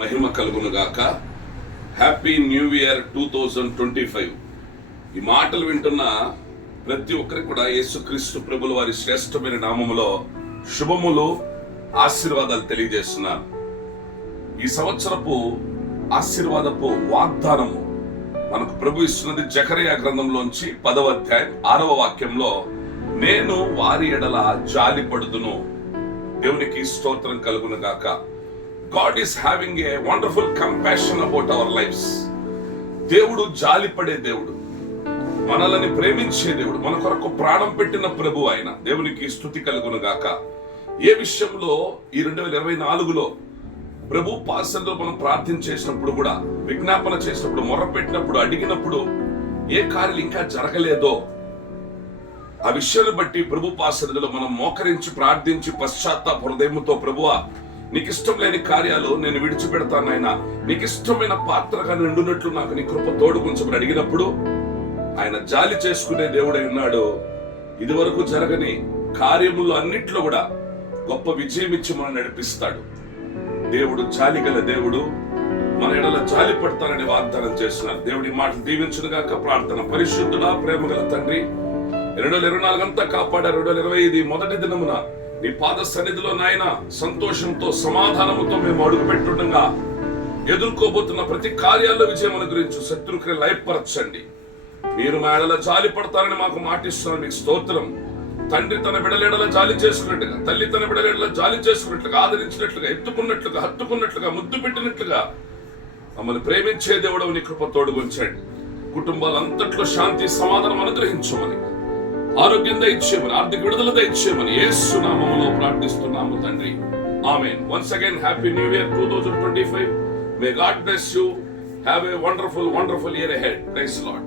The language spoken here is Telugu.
మహిమ కలుగును గాక. Happy new year 2025. ఈ మాటలు వింటున్న ప్రతి ఒక్కరికి కూడా యేసుక్రీస్తు ప్రభుల వారి శ్రేష్టమైన నామములో శుభములు, ఆశీర్వాదాలు తెలియజేస్తున్నాను. ఈ సంవత్సరపు ఆశీర్వాదపు వాగ్దానము మనకు ప్రభు ఇస్తున్నది జకరియా గ్రంథంలోంచి 10వ అధ్యాయం 6వ వాక్యంలో, నేను వారి ఎడల జాలిపడుదును. దేవునికి స్తోత్రం కలుగును గాక. God is having a wonderful compassion about our lives. దేవుడు జాలిపడే దేవుడు, మనల్ని ప్రేమించే దేవుడు, మన కొరకు ప్రాణం పెట్టిన ప్రభు ఆయన. దేవునికి స్తుతి కలుగును గాక. ఏ విషయంలో ఈ 2024లో ప్రభు పాసంలో మనం ప్రార్థన చేసినప్పుడు కూడా, విజ్ఞాపన చేసినప్పుడు, మొర్ర పెట్టినప్పుడు, అడిగినప్పుడు ఏ కార్యాలు ఇంకా జరగలేదో ఆ విషయాన్ని బట్టి ప్రభు పాసంలో మనం మోకరించి ప్రార్థించి పశ్చాత్తాప హృదయంతో, ప్రభువా నీకు ఇష్టం లేని కార్యాలు నేను విడిచిపెడతాను ఆయన, నీకు ఇష్టమైన పాత్రగా నిండునట్లు నాకు నీ కృప తోడుకుంచమని అడిగినప్పుడు ఆయన జాలి చేసుకునే దేవుడై ఉన్నాడు. ఇదివరకు జరగని కార్యములు అన్నిట్లో కూడా గొప్ప విజయం ఇచ్చి మనం నడిపిస్తాడు. దేవుడు జాలి గల దేవుడు, మన ఎడల జాలి పడతానని వాగ్దానం చేస్తున్నారు. దేవుడి మాటలు దీవించునుగాక. ప్రార్థన. పరిశుద్ధుడా, ప్రేమ గల తండ్రి, 2024 అంతా కాపాడా. 2025 మొదటి దినమున నీ పాద సన్నిధిలో నాయన సంతోషంతో, సమాధానముతో మేము అడుగు పెట్టుండగా ఎదుర్కోబోతున్న ప్రతి కార్యాల్లో విజయం అనుగ్రహించు. శత్రుక్రియలు లయపరచండి. మీరు మా ఎడల జాలి పడతారని మాకు మాటిస్తున్నాను. మీకు స్తోత్రం. తండ్రి తన బిడలేడల జాలి చేసుకున్నట్టుగా, తల్లి తన బిడలేడల జాలి చేసుకున్నట్లుగా, ఆదరించినట్లుగా, ఎత్తుకున్నట్లుగా, హత్తుకున్నట్లుగా, ముద్దు పెట్టినట్లుగా మమ్మల్ని ప్రేమించే దేవుడు నీ కృప తోడుగుంచండి. కుటుంబాలంతట్లో శాంతి సమాధానం అనుగ్రహించమని, ఆరోగ్యం దయచేయమని, ఆర్థిక విడుదల దయచేయమని యేసు నామములో ప్రార్థిస్తున్నాము తండ్రి. ఆమేన్. Once again, happy new year 2025. May God bless you. Have a wonderful year ahead. Praise the Lord.